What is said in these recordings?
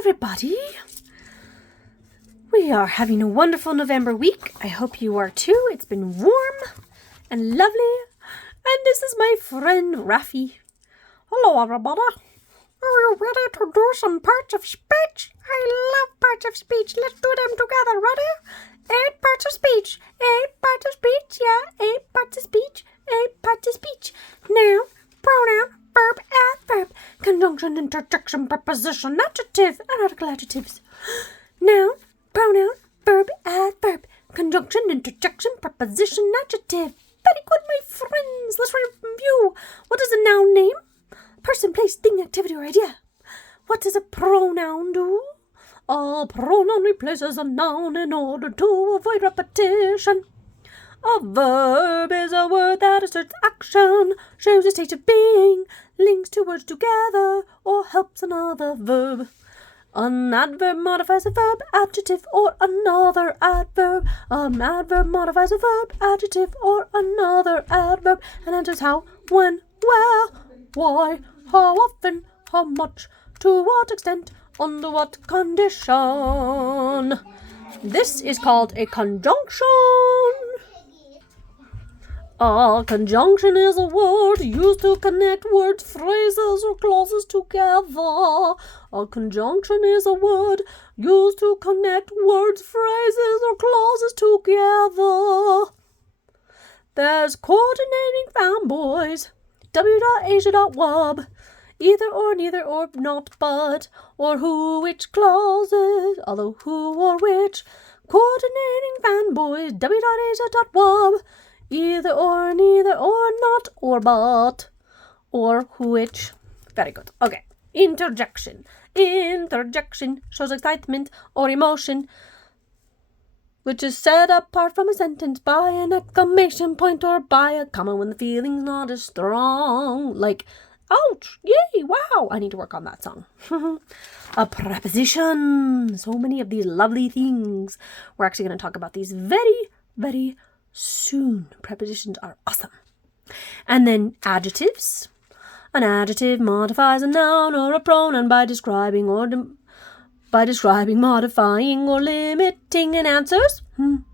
everybody. We are having a wonderful November week. I hope you are too. It's been warm and lovely. And this is my friend Rafi. Hello, everybody. Are you ready to do some parts of speech? I love parts of speech. Let's do them together. Ready? 8 parts of speech. 8 parts of speech. Yeah, 8 parts of speech. 8 parts of speech. Noun, pronoun, verb, adverb, conjunction, interjection, preposition, adjective, and article adjectives. Noun, pronoun, verb, adverb, conjunction, interjection, preposition, adjective. Very good, my friends. Let's review. What is a noun name? Person, place, thing, activity, or idea. What does a pronoun do? A pronoun replaces a noun in order to avoid repetition. A verb is a word that asserts action, shows a state of being, links two words together, or helps another verb. An adverb modifies a verb, adjective, or another adverb. An adverb modifies a verb, adjective, or another adverb, and answers how, when, where, why, how often, how much, to what extent, under what condition. This is called a conjunction. A conjunction is a word used to connect words, phrases, or clauses together. A conjunction is a word used to connect words, phrases, or clauses together. There's coordinating fanboys. w.asia.wub. Either or, neither or, not but, or who, which clauses, although who or which. Coordinating fanboys. w.asia.wub. Either or, neither or, not or but, or which. Very good. Okay. Interjection. Interjection shows excitement or emotion, which is set apart from a sentence by an exclamation point or by a comma when the feeling's not as strong. Like, ouch, yay, wow. I need to work on that song. A preposition. So many of these lovely things. We're actually going to talk about these very, very soon. Prepositions are awesome. And then adjectives. An adjective modifies a noun or a pronoun by describing, modifying, or limiting an answer's. Can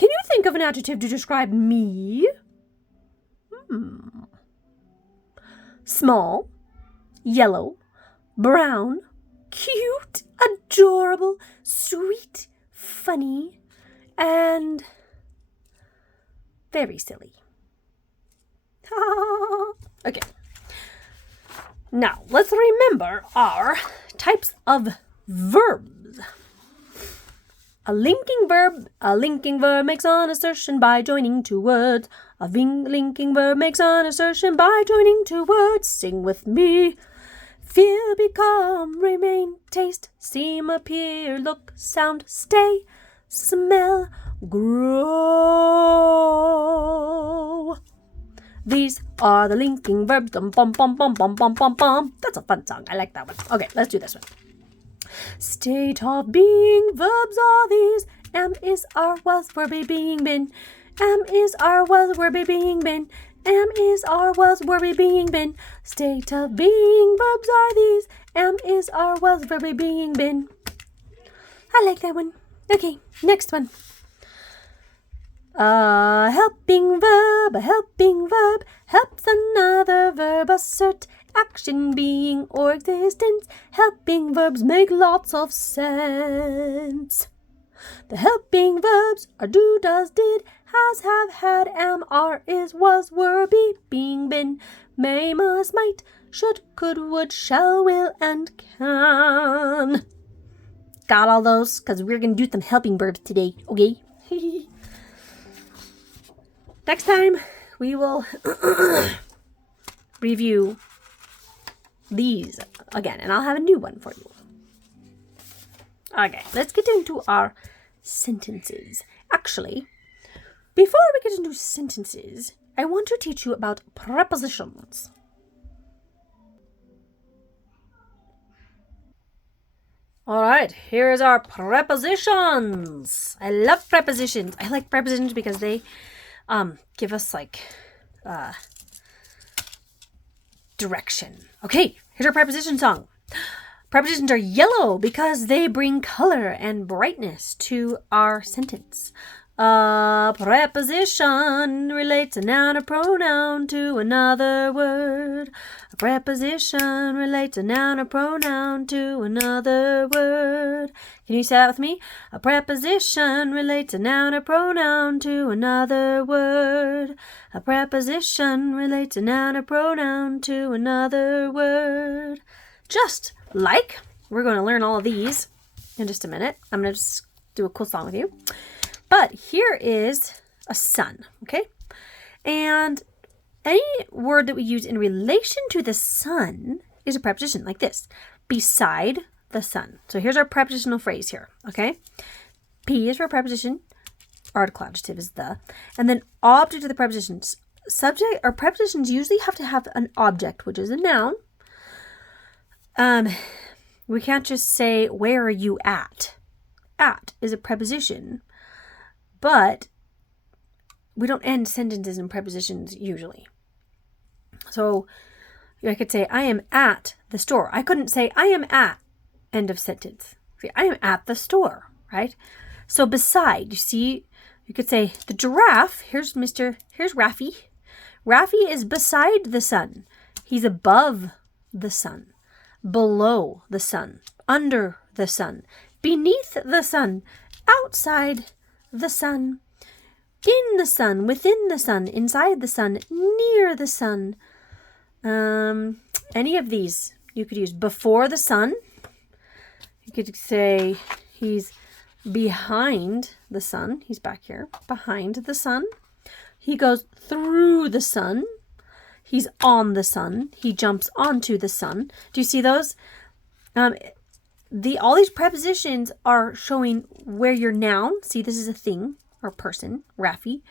you think of an adjective to describe me? Small, yellow, brown, cute, adorable, sweet, funny, and very silly. Okay. Now, let's remember our types of verbs. A linking verb makes an assertion by joining two words. A linking verb makes an assertion by joining two words. Sing with me. Feel, become, remain, taste, seem, appear, look, sound, stay, smell, grow. These are the linking verbs. Bum, bum, bum, bum, bum, bum, bum, bum. That's a fun song. I like that one. Okay, let's do this one. State of being verbs are these. Am, is, are, was, were, be, being, been. Am, is, are, was, were, be, being, been. Am, is, are, was, were, be, being, been. State of being verbs are these. Am, is, are, was, were, be, being, been. I like that one. Okay, next one. A helping verb helps another verb assert action, being, or existence. Helping verbs make lots of sense. The helping verbs are do, does, did, has, have, had, am, are, is, was, were, be, being, been, may, must, might, should, could, would, shall, will, and can. Got all those? Because we're going to do some helping verbs today, okay? Next time, we will review these again, and I'll have a new one for you. Okay, let's get into our sentences. Actually, before we get into sentences, I want to teach you about prepositions. All right, here's our prepositions. I love prepositions. I like prepositions because they give us like direction. Okay, here's our preposition song. Prepositions are yellow because they bring color and brightness to our sentence. A preposition relates a noun or pronoun to another word. A preposition relates a noun or pronoun to another word. Can you say that with me? A preposition relates a noun or pronoun to another word. A preposition relates a noun or pronoun to another word. Just like, we're going to learn all of these in just a minute. I'm going to just do a cool song with you. But here is a sun, okay? And any word that we use in relation to the sun is a preposition like this. Beside the sun. So here's our prepositional phrase here, okay? P is for preposition. Article adjective is the. And then object of the prepositions. Subject or prepositions usually have to have an object, which is a noun. We can't just say, where are you at? At is a preposition. But we don't end sentences in prepositions usually. So I could say, I am at the store. I couldn't say, I am at, end of sentence. See, I am at the store, right? So beside, you see, you could say, the giraffe, here's Raffy. Raffy is beside the sun. He's above the sun, below the sun, under the sun, beneath the sun, outside the sun, in the sun, within the sun, inside the sun, near the sun. Any of these you could use. Before the sun, you could say he's behind the sun. He's back here, behind the sun. He goes through the sun. He's on the sun. He jumps onto the sun. Do you see those? All these prepositions are showing where your noun, see this is a thing or person, Raffy,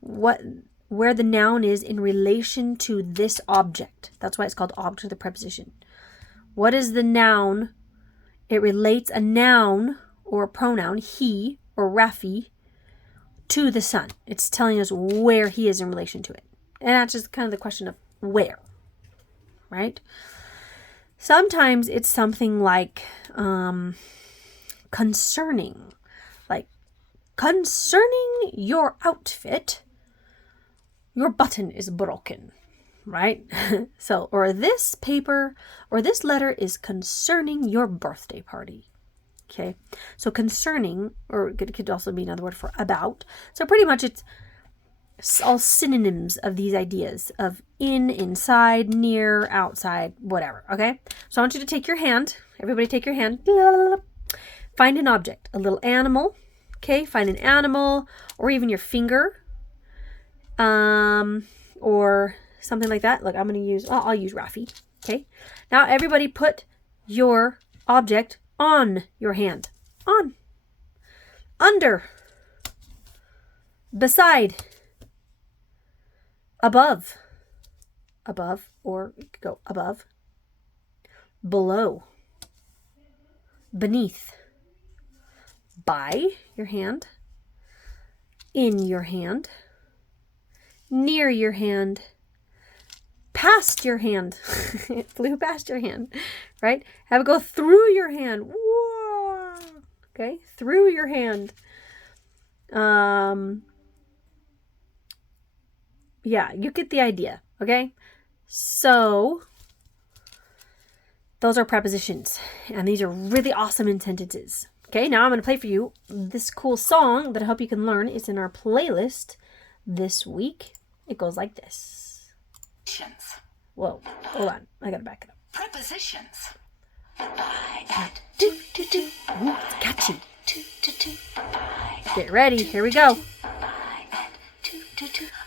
where the noun is in relation to this object. That's why it's called object of the preposition. What is the noun? It relates a noun or a pronoun, he or Raffy, to the sun. It's telling us where he is in relation to it. And that's just kind of the question of where, right? Sometimes it's something like concerning. Like, concerning your outfit, your button is broken, right? So, or this paper or this letter is concerning your birthday party. Okay, so concerning, or it could also be another word for about. So pretty much it's all synonyms of these ideas of in, inside, near, outside, whatever, okay? So I want you to take your hand. Everybody take your hand. Find an object, a little animal, okay? Find an animal or even your finger or something like that. Look, I'm going to use, I'll use Raffy, okay? Now everybody put your object on your hand. On. Under. Beside. Above. Above, or you could go above. Below. Beneath. By your hand. In your hand. Near your hand. Past your hand. It flew past your hand, right? Have it go through your hand. Whoa. Okay, through your hand. Yeah, you get the idea, okay? So, those are prepositions, and these are really awesome in sentences. Okay, now I'm going to play for you this cool song that I hope you can learn. It's in our playlist this week. It goes like this. Whoa, hold on. I got to back it up. Prepositions. By at do do do. Ooh, it's catchy. Get ready. Here we go.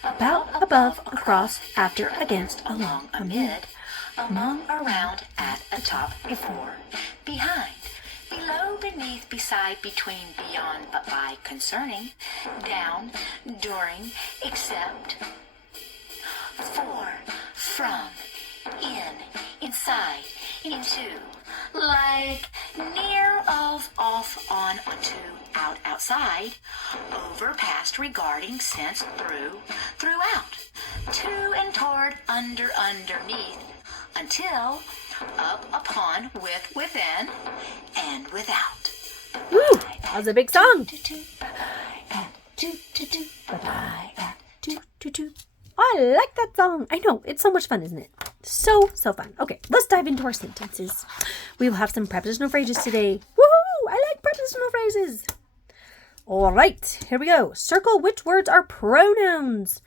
About, above, across, after, against, along, amid, among, around, at, atop, before, behind, below, beneath, beside, between, beyond, but by, concerning, down, during, except, for, from, in, inside, into, like, near, of, off, on, onto, out, outside, over, past, regarding, since, through, throughout, to, toward, under, underneath, until up, upon, with, within, and without. Woo! That was a big song. I like that song. I know, it's so much fun, isn't it? So fun. Okay, let's dive into our sentences. We will have some prepositional phrases today. Woohoo! I like prepositional phrases. All right, here we go. Circle which words are pronouns.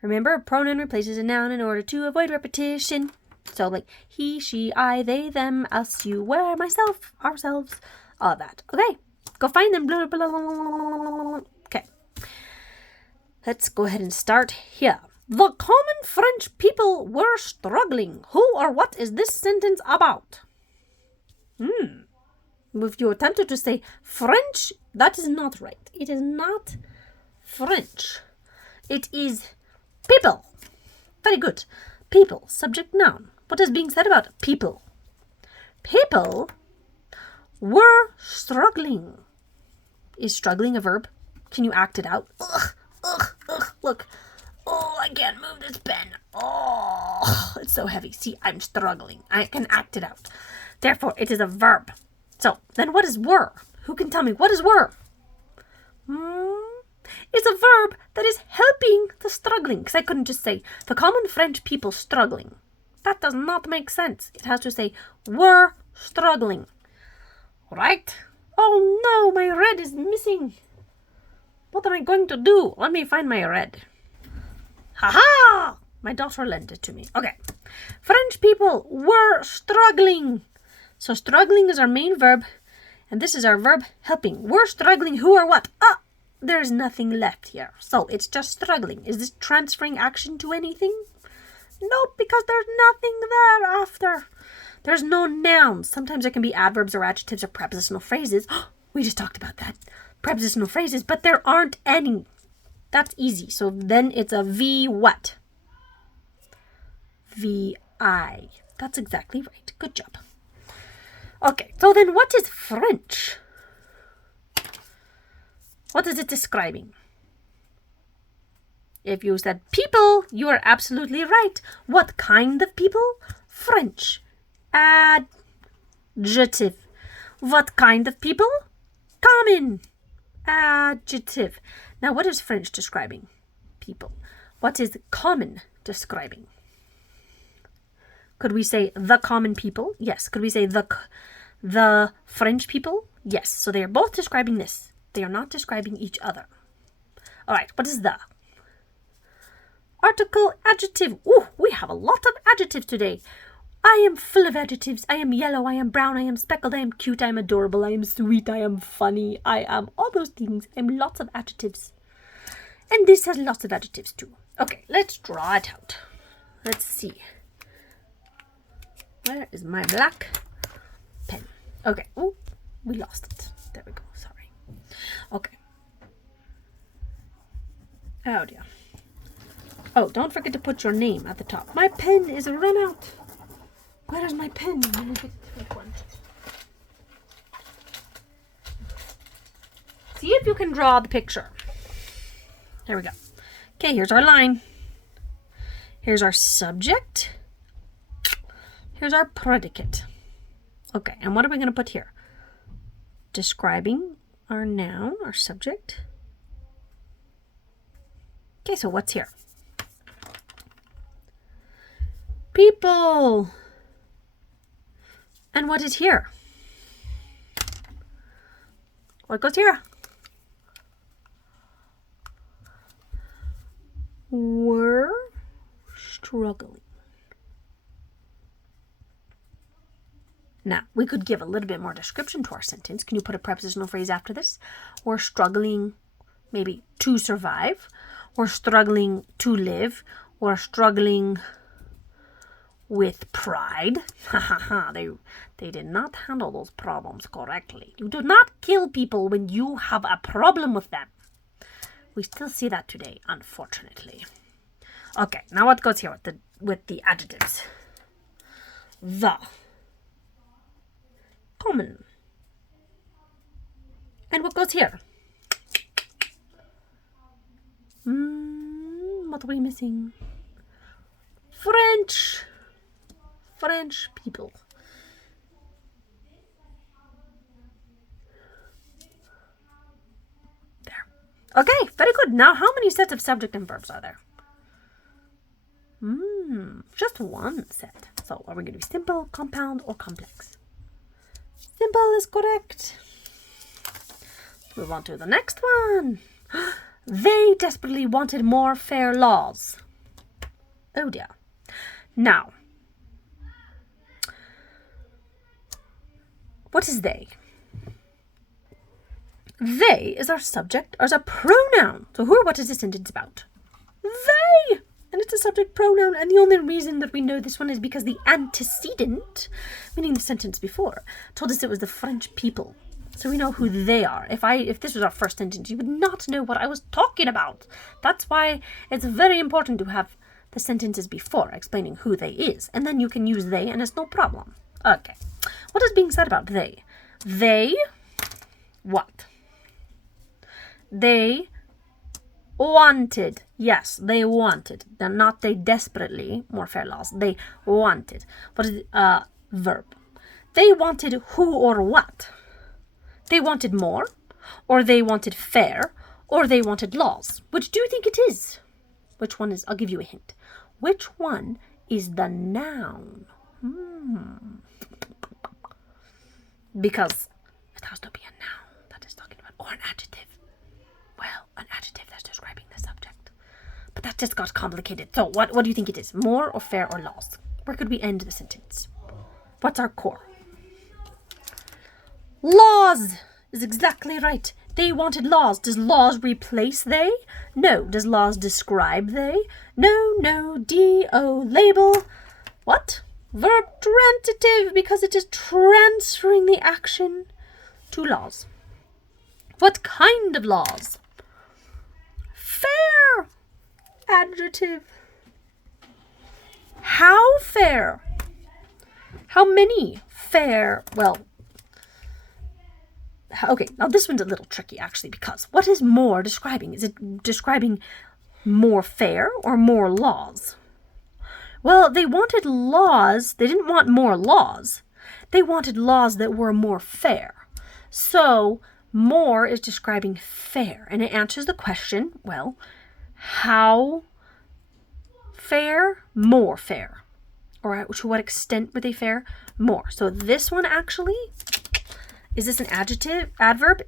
Remember, a pronoun replaces a noun in order to avoid repetition. So like he, she, I, they, them, us, you, where, myself, ourselves, all of that. Okay, go find them. Blah, blah, blah, blah, blah. Okay, let's go ahead and start here. The common French people were struggling. Who or what is this sentence about? If you attempted to say French, that is not right. It is not French. It is people. Very good. People, subject, noun. What is being said about people? People were struggling. Is struggling a verb? Can you act it out? Ugh, look. Oh, I can't move this pen. Oh, it's so heavy. See, I'm struggling. I can act it out. Therefore, it is a verb. So, then what is were? Who can tell me what is were? It's a verb that is helping the struggling. Because I couldn't just say, the common French people struggling. That does not make sense. It has to say, were struggling. Right? Oh no, my red is missing. What am I going to do? Let me find my red. Ha! My daughter lent it to me. Okay. French people were struggling. So struggling is our main verb. And this is our verb helping. We're struggling who or what? There's nothing left here. So it's just struggling. Is this transferring action to anything? Nope, because there's nothing there after. There's no nouns. Sometimes there can be adverbs or adjectives or prepositional phrases. We just talked about that. Prepositional phrases, but there aren't any. That's easy. So then it's a V what? V-I. That's exactly right. Good job. Okay, so then what is French? What is it describing? If you said people, you are absolutely right. What kind of people? French. Adjective. What kind of people? Common. Adjective. Now, what is French describing? People. What is common describing? Could we say the common people? Yes. Could we say the French people? Yes. So they are both describing this. They are not describing each other. All right. What is the? Article, adjective. Ooh, we have a lot of adjectives today. I am full of adjectives. I am yellow. I am brown. I am speckled. I am cute. I am adorable. I am sweet. I am funny. I am all those things. I am lots of adjectives. And this has lots of adjectives too. Okay, let's draw it out. Let's see. Where is my black pen? Okay. Oh, we lost it. There we go. Sorry. Okay. Oh dear. Oh, don't forget to put your name at the top. My pen is run out. Where is my pen? Let me get one. See if you can draw the picture. There we go. Okay, here's our line. Here's our subject. Here's our predicate. Okay, and what are we going to put here? Describing our noun, our subject. Okay, so what's here? People. And what is here? What goes here? Were struggling. Now, we could give a little bit more description to our sentence. Can you put a prepositional phrase after this? We're struggling maybe to survive. We're struggling to live. We're struggling with pride. They did not handle those problems correctly. You do not kill people when you have a problem with them. We still see that today, unfortunately. Okay, now what goes here with the adjectives? The. Common. And what goes here? What are we missing? French people. There. Okay, very good. Now, how many sets of subject and verbs are there? Just one set. So, are we going to be simple, compound, or complex? Simple is correct. Move on to the next one. They desperately wanted more fair laws. Oh dear. Now, what is they? They is our subject, as a pronoun. So what is this sentence about? They! And it's a subject pronoun, and the only reason that we know this one is because the antecedent, meaning the sentence before, told us it was the French people. So we know who they are. If this was our first sentence, you would not know what I was talking about. That's why it's very important to have the sentences before explaining who they is. And then you can use they, and it's no problem. Okay. What is being said about they? They, what? They wanted. Yes, they wanted. They're not they desperately, more fair laws. They wanted. What is verb? They wanted who or what? They wanted more, or they wanted fair, or they wanted laws. Which do you think it is? Which one is? I'll give you a hint. Which one is the noun? Because it has to be a noun that is talking about, or an adjective. Well, an adjective that's describing the subject. But that just got complicated. So what do you think it is? More or fair or laws? Where could we end the sentence? What's our core? Laws is exactly right. They wanted laws. Does laws replace they? No. Does laws describe they? No. D-O label. What? Verb transitive, because it is transferring the action to laws. What kind of laws? Fair. Adjective. How fair? How many? Fair. Well, okay, now this one's a little tricky actually, because what is more describing? Is it describing more fair or more laws? Well, they wanted laws. They didn't want more laws. They wanted laws that were more fair. So more is describing fair, and it answers the question, well, how fair? More fair. Or to what extent were they fair? More. So this one actually, is this an adjective, adverb,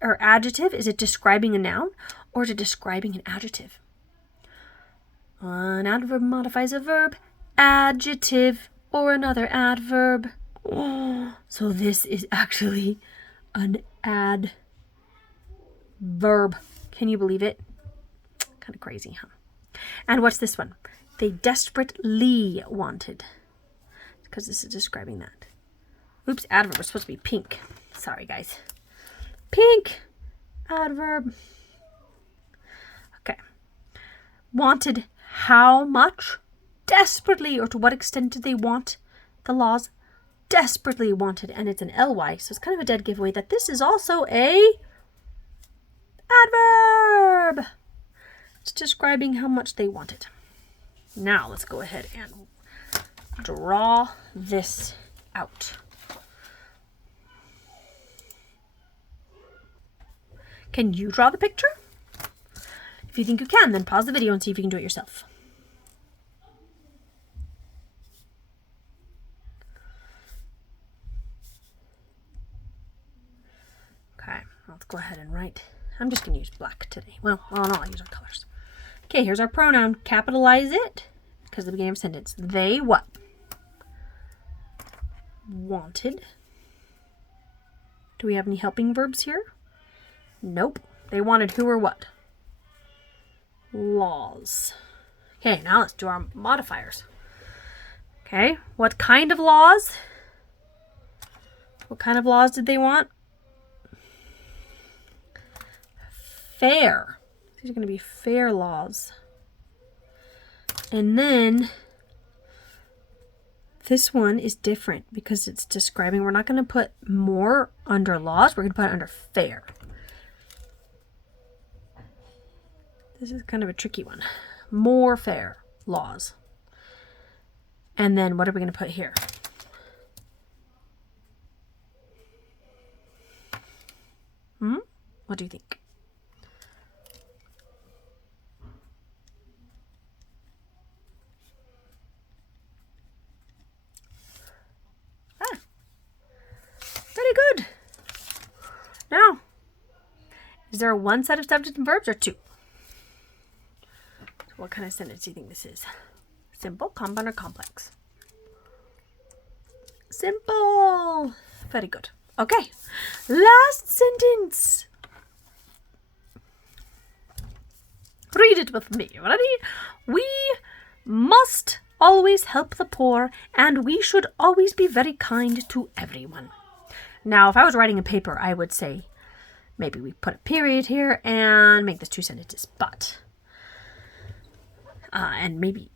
or adjective? Is it describing a noun, or is it describing an adjective? An adverb modifies a verb, adjective, or another adverb. So this is actually an adverb. Can you believe it? Kind of crazy, huh? And what's this one? They desperately wanted. Because this is describing that. Oops, adverb was supposed to be pink. Sorry, guys. Pink. Adverb. Okay. Wanted how much? Desperately. Or to what extent did they want the laws? Desperately wanted. And it's an ly, so it's kind of a dead giveaway that this is also a adverb. It's describing how much they wanted. Now let's go ahead and draw this out. Can you draw the picture? If you think you can, then pause the video and see if you can do it yourself. Okay, let's go ahead and write. I'm just going to use black today. Well, I'll use our colors. Okay, here's our pronoun. Capitalize it because the beginning of a sentence. They what? Wanted. Do we have any helping verbs here? Nope. They wanted who or what? Laws. Okay, now let's do our modifiers. Okay, what kind of laws? What kind of laws did they want? Fair. These are going to be fair laws. And then this one is different because it's describing, we're not going to put more under laws, we're going to put it under fair. This is kind of a tricky one. More fair laws. And then what are we going to put here? What do you think? Very good. Now, is there one set of subject and verbs or two? What kind of sentence do you think this is? Simple, compound, or complex? Simple. Very good. Okay. Last sentence. Read it with me. Ready? We must always help the poor, and we should always be very kind to everyone. Now, if I was writing a paper, I would say maybe we put a period here and make this two sentences, but and maybe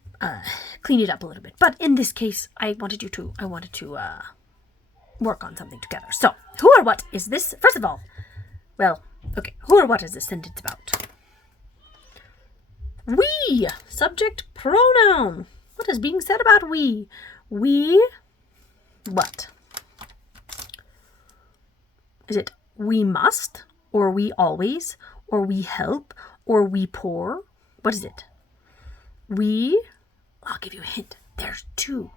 clean it up a little bit. But in this case, I wanted to work on something together. So, who or what is this? First of all, well, okay, who or what is this sentence about? We, subject, pronoun. What is being said about we? We, what? Is it we must, or we always, or we help, or we poor? What is it? We, I'll give you a hint. There's two.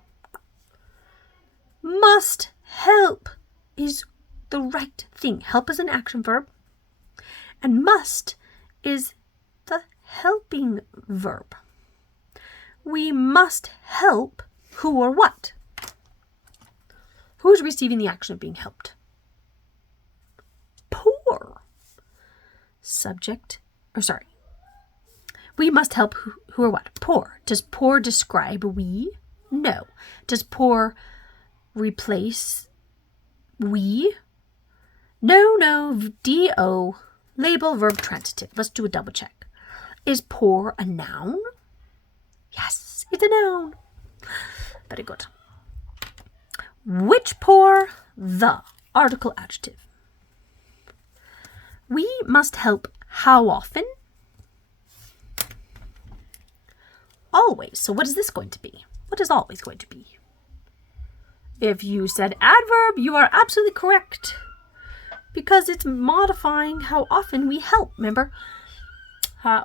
Must help is the right thing. Help is an action verb. And must is the helping verb. We must help who or what? Who's receiving the action of being helped? Poor. Subject, or sorry. We must help who or what? Poor. Does poor describe we? No. Does poor replace we? No. D-O. Label, verb, transitive. Let's do a double check. Is poor a noun? Yes, it's a noun. Very good. Which poor? The. Article, adjective. We must help how often? Always. So what is this going to be? What is always going to be? If you said adverb, you are absolutely correct. Because it's modifying how often we help. Remember?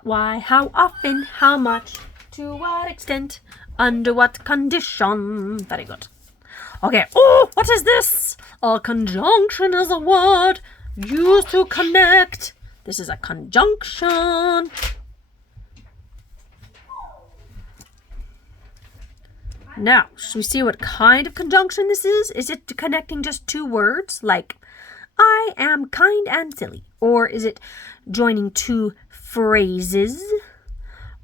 Why, how often, how much, to what extent, under what condition. Very good. Okay. Oh, what is this? A conjunction is a word used to connect. This is a conjunction. Now, should we see what kind of conjunction this is? Is it connecting just two words, like I am kind and silly? Or is it joining two phrases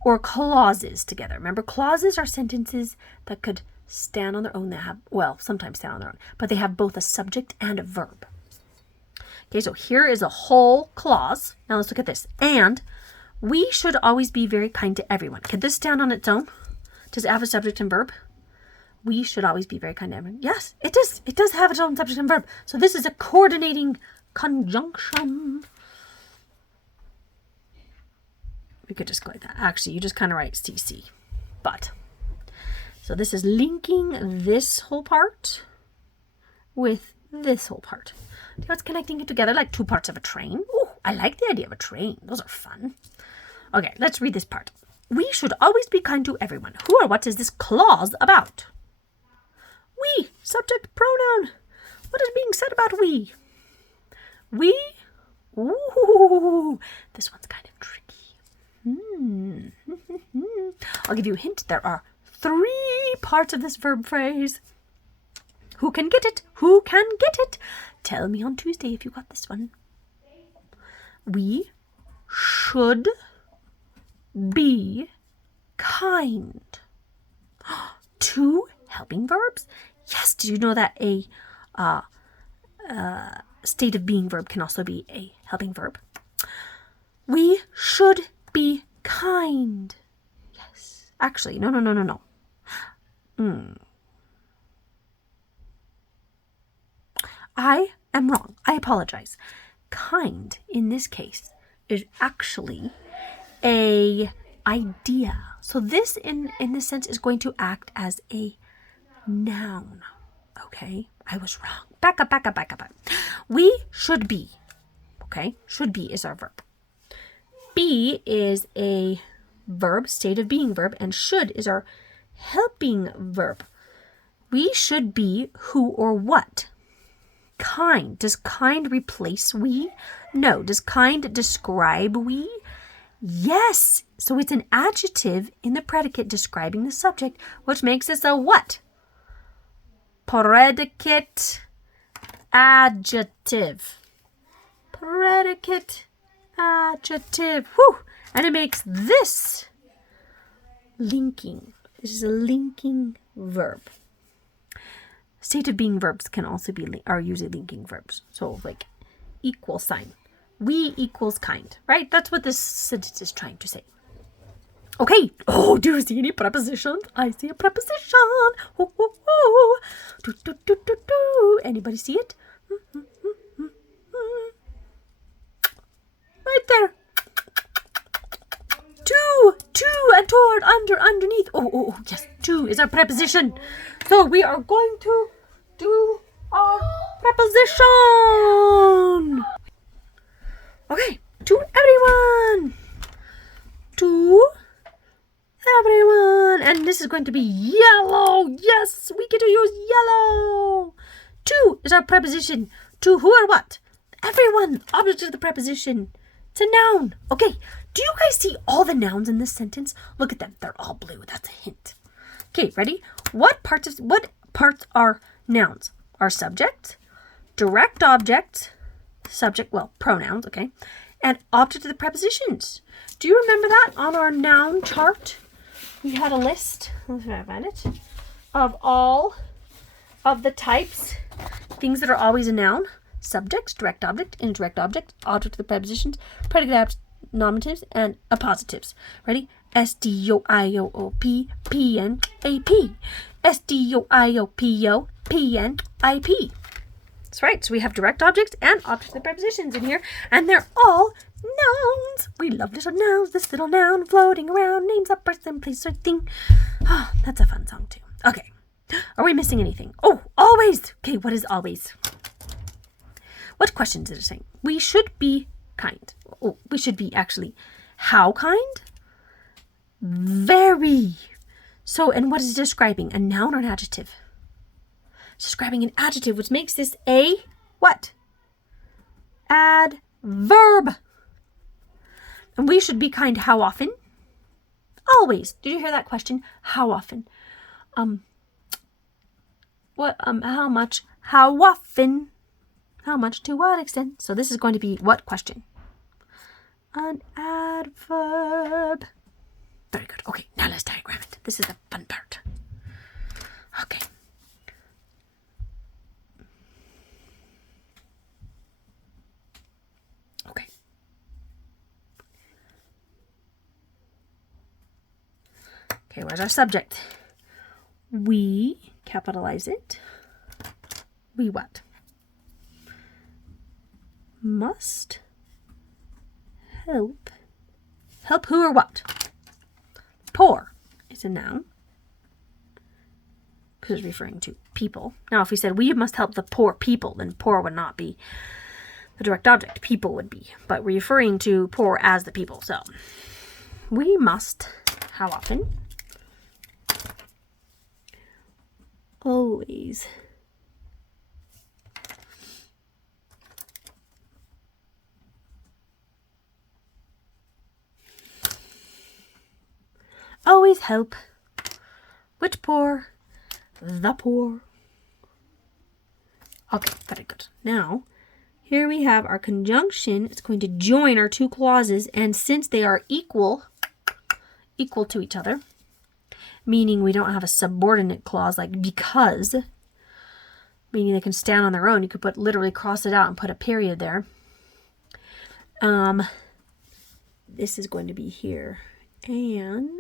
or clauses together? Remember, clauses are sentences that could stand on their own. They have, well, sometimes stand on their own, but they have both a subject and a verb. Okay, so here is a whole clause. Now let's look at this. And we should always be very kind to everyone. Could this stand on its own? Does it have a subject and verb? We should always be very kind to everyone. Yes, it does. It does have its own subject and verb. So this is a coordinating conjunction. We could just go like that. Actually, you just kind of write CC. But, so this is linking this whole part with this whole part. You know, it's connecting it together like two parts of a train. Ooh, I like the idea of a train. Those are fun. Okay, let's read this part. We should always be kind to everyone. Who or what is this clause about? We, subject, pronoun. What is being said about we? We? Ooh, this one's kind of tricky. I'll give you a hint. There are 3 parts of this verb phrase. Who can get it? Who can get it? Tell me on Tuesday if you got this one. We should be kind. 2 helping verbs? Yes, did you know that a state of being verb can also be a helping verb? We should be kind. Yes. Actually, no. I am wrong. I apologize. Kind, in this case, is actually a idea. So this, in this sense, is going to act as a noun. Okay, I was wrong. Back up. We should be. Okay, should be is our verb. Be is a verb, state of being verb, and should is our helping verb. We should be who or what? Kind. Does kind replace we? No. Does kind describe we? Yes. So it's an adjective in the predicate describing the subject, which makes this a what? Predicate adjective. Predicate adjective. Whew. And it makes this linking. This is a linking verb. State of being verbs can also are usually linking verbs. So like equal sign. We equals kind, right? That's what this sentence is trying to say. Okay. Oh, do you see any prepositions? I see a preposition. Oh, oh, oh. Do, do, do, do, do. Anybody see it? Right there. To, and toward, under, underneath. Oh, yes. To is our preposition. So we are going to do our preposition. Okay. To everyone. To everyone. And this is going to be yellow. Yes, we get to use yellow. To is our preposition. To who or what? Everyone. Object of the preposition. It's a noun. Okay. Do you guys see all the nouns in this sentence? Look at them. They're all blue. That's a hint. Okay, ready? What parts are nouns? Our subject, direct object, subject, well, pronouns, okay, and object of the prepositions. Do you remember that on our noun chart? We had a list, let's find it, of all of the types, things that are always a noun. Subjects, direct object, indirect object, object of the prepositions, predicate nominatives, and appositives. Ready? S-D-O-I-O-O-P, P-N-A-P. S-D-O-I-O-P-O, P-N-I-P. That's right. So we have direct objects and objects of the prepositions in here, and they're all nouns. We love little nouns. This little noun floating around names a person, place, or thing. Oh, that's a fun song too. Okay. Are we missing anything? Oh, always. Okay, what is always? What questions is it saying? We should be kind. Oh, we should be actually how kind? Very. So, and what is it describing? A noun or an adjective? It's describing an adjective, which makes this a what? Adverb. And we should be kind how often? Always. Did you hear that question? How often? How much? How often? How much? To what extent? So this is going to be what question? An adverb. Very good. Okay, now let's diagram it. This is the fun part. Okay. Okay. Okay, where's our subject? We, capitalize it. We what? Must help. Help who or what? Poor is a noun because it's referring to people. Now, if we said we must help the poor people, then poor would not be the direct object. People would be. But we're referring to poor as the people. So, we must, how often? Always. Always help. Which poor? The poor. Okay, very good. Now, here we have our conjunction. It's going to join our two clauses, and since they are equal to each other, meaning we don't have a subordinate clause like because, meaning they can stand on their own. You could literally cross it out and put a period there. This is going to be here. And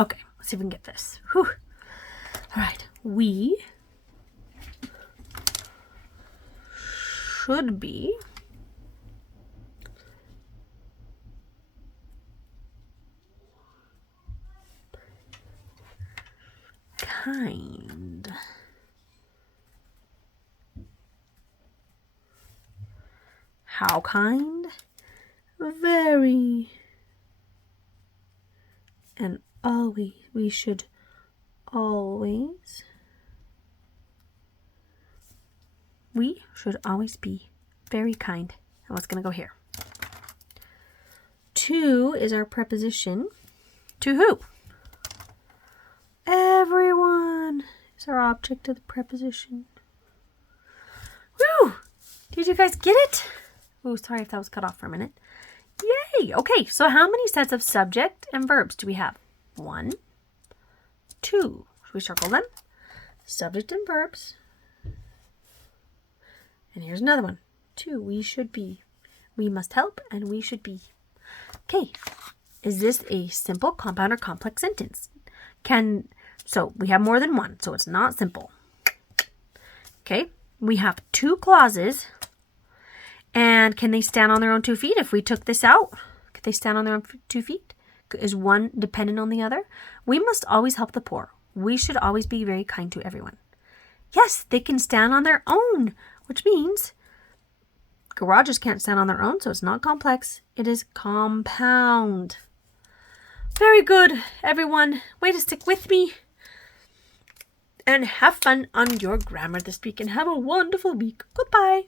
Okay, let's see if we can get this. Whew. All right. We should be kind. How kind? Very. And always. We should always. We should always be very kind. And what's going to go here? To is our preposition. To who? Everyone is our object of the preposition. Woo! Did you guys get it? Oh, sorry if that was cut off for a minute. Yay! Okay, so how many sets of subject and verbs do we have? 1, 2. Should we circle them? Subject and verbs. And here's another one. 2. We should be. We must help and we should be. Okay. Is this a simple, compound, or complex sentence? So we have more than one, so it's not simple. Okay. We have 2 clauses. And can they stand on their own 2 feet? If we took this out, could they stand on their own 2 feet? Is one dependent on the other? We must always help the poor. We should always be very kind to everyone. Yes, they can stand on their own, which means garages can't stand on their own, so it's not complex. It is compound. Very good, everyone. Way to stick with me. And have fun on your grammar this week and have a wonderful week. Goodbye.